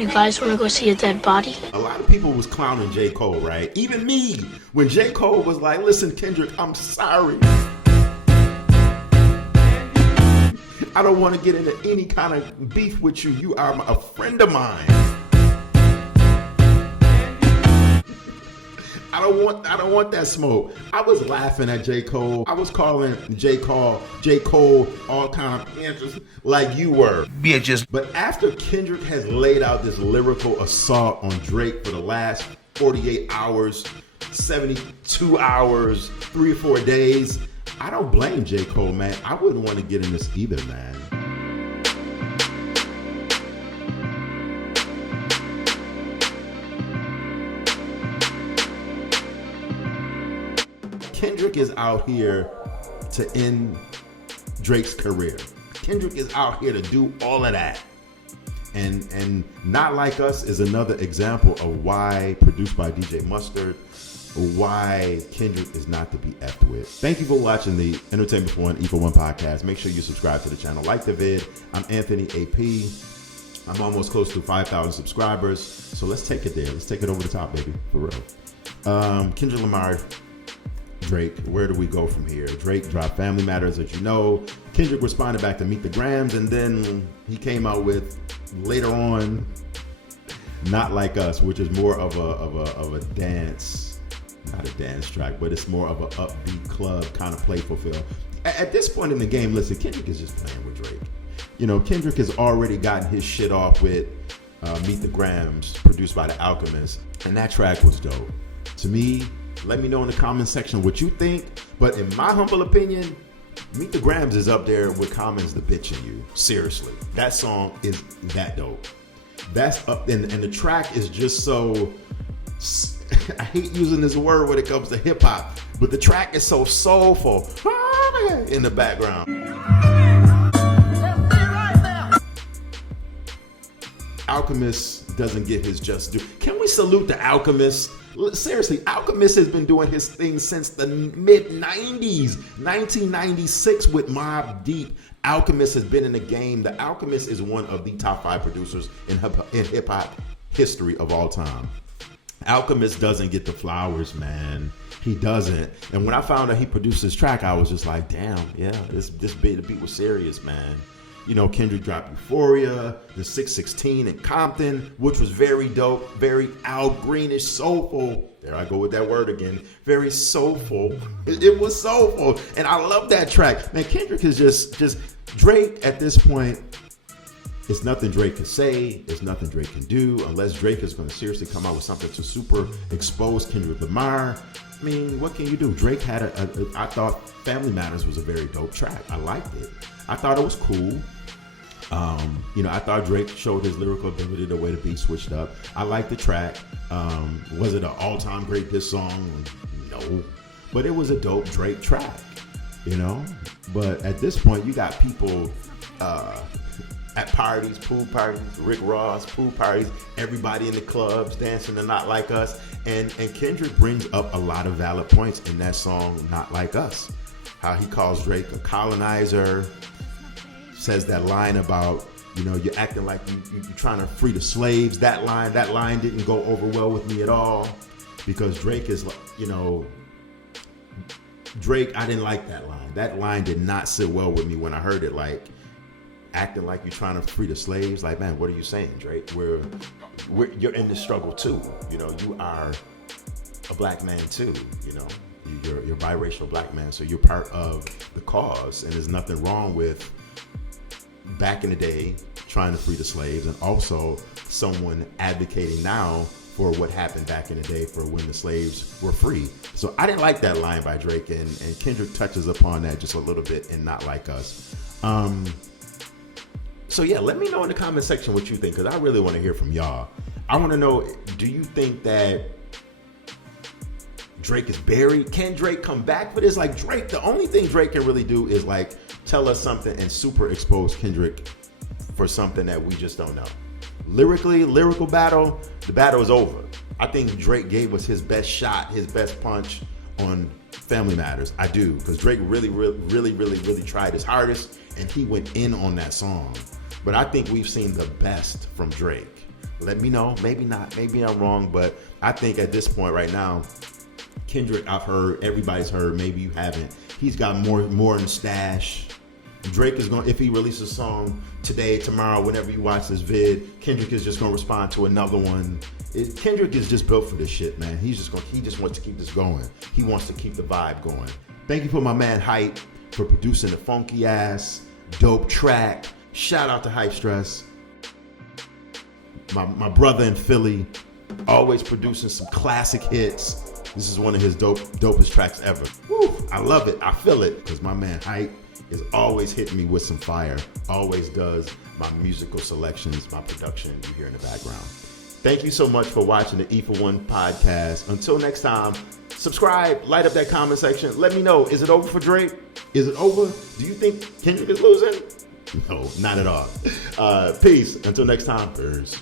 You guys want to go see a dead body? A lot of people was clowning J. Cole, right? Even me, when J. Cole was like, listen, Kendrick, I'm sorry. I don't want to get into any kind of beef with you. You are a friend of mine. I don't want that smoke. I was laughing at J. Cole. I was calling J. Cole all kind of answers like you were. Bitches. But after Kendrick has laid out this lyrical assault on Drake for the last 48 hours, 72 hours, 3 or 4 days, I don't blame J. Cole, man. I wouldn't want to get in this either, man. Kendrick is out here to end Drake's career. Kendrick is out here to do all of that. And Not Like Us is another example of why, produced by DJ Mustard, why Kendrick is not to be effed with. Thank you for watching the Entertainment for One, E for One podcast. Make sure you subscribe to the channel, like the vid. I'm Anthony AP. I'm almost close to 5,000 subscribers. So let's take it there. Let's take it over the top, baby, for real. Kendrick Lamar, Drake, where do we go from here? Drake dropped Family Matters, as you know. Kendrick responded back to Meet the Grams, and then he came out with, later on, Not Like Us, which is more of a dance, not a dance track, but it's more of an upbeat club kind of playful feel. At this point in the game, listen, Kendrick is just playing with Drake. You know, Kendrick has already gotten his shit off with Meet the Grams, produced by the Alchemist, and that track was dope. To me, let me know in the comment section what you think. But in my humble opinion, Meet the Grams is up there with Common's The Bitch in You. Seriously. That song is that dope. That's up, and the track is just so, I hate using this word when it comes to hip hop, but the track is so soulful in the background. Alchemist doesn't get his just due. Can we salute the Alchemist? Seriously, Alchemist has been doing his thing since the mid-90s. 1996 with Mobb Deep. Alchemist has been in the game. The Alchemist is one of the top 5 producers in hip-hop history of all time. Alchemist doesn't get the flowers, man. He doesn't. And when I found out he produced this track, I was just like, damn, yeah, the beat was serious, man. You know, Kendrick dropped Euphoria, the 616 in Compton, which was very dope, very Al Greenish, soulful. There I go with that word again. Very soulful. It was soulful. And I love that track. Man, Kendrick is just Drake at this point. It's nothing Drake can say. It's nothing Drake can do unless Drake is going to seriously come out with something to super expose Kendrick Lamar. I mean, what can you do? Drake had I thought Family Matters was a very dope track. I liked it. I thought it was cool. You know, I thought Drake showed his lyrical ability the way the beat switched up. I liked the track. Was it an all-time great diss song? No. But it was a dope Drake track, you know? But at this point, you got people at parties, pool parties, Rick Ross, pool parties, everybody in the clubs dancing to Not Like Us. And Kendrick brings up a lot of valid points in that song, Not Like Us. How he calls Drake a colonizer, says that line about, you know, you're acting like you're trying to free the slaves. That line didn't go over well with me at all, because Drake is, you know, Drake, I didn't like that line. That line did not sit well with me when I heard it. Like, acting like you're trying to free the slaves. Like, man, what are you saying, Drake? You're in this struggle too. You know, you are a black man too, you know. You're a biracial black man, so you're part of the cause, and there's nothing wrong with back in the day trying to free the slaves, and also someone advocating now for what happened back in the day for when the slaves were free. So I didn't like that line by Drake, and Kendrick touches upon that just a little bit in Not Like Us. So yeah, let me know in the comment section what you think, because I really want to hear from y'all. I want to know, do you think that Drake is buried? Can Drake come back for this? Like, Drake, the only thing Drake can really do is like tell us something and super expose Kendrick for something that we just don't know. Lyrically, lyrical battle, the battle is over. I think Drake gave us his best shot, his best punch on Family Matters. I do, because Drake really tried his hardest, and he went in on that song. But I think we've seen the best from Drake. Let me know. Maybe not. Maybe I'm wrong, but I think at this point right now, Kendrick, I've heard, everybody's heard, maybe you haven't. He's got more in the stash. Drake is going, if he releases a song today, tomorrow, whenever you watch this vid, Kendrick is just going to respond to another one. Kendrick is just built for this shit, man. He just wants to keep this going. He wants to keep the vibe going. Thank you for my man Hype for producing the funky ass, dope track. Shout out to Hype Stress. My brother in Philly, always producing some classic hits. This is one of his dopest tracks ever. Woo, I love it. I feel it because my man Hype is always hitting me with some fire. Always does my musical selections, my production you hear in the background. Thank you so much for watching the E for One podcast. Until next time, subscribe, light up that comment section. Let me know, is it over for Drake? Is it over? Do you think Kendrick is losing? No, not at all. Peace. Until next time. Peace.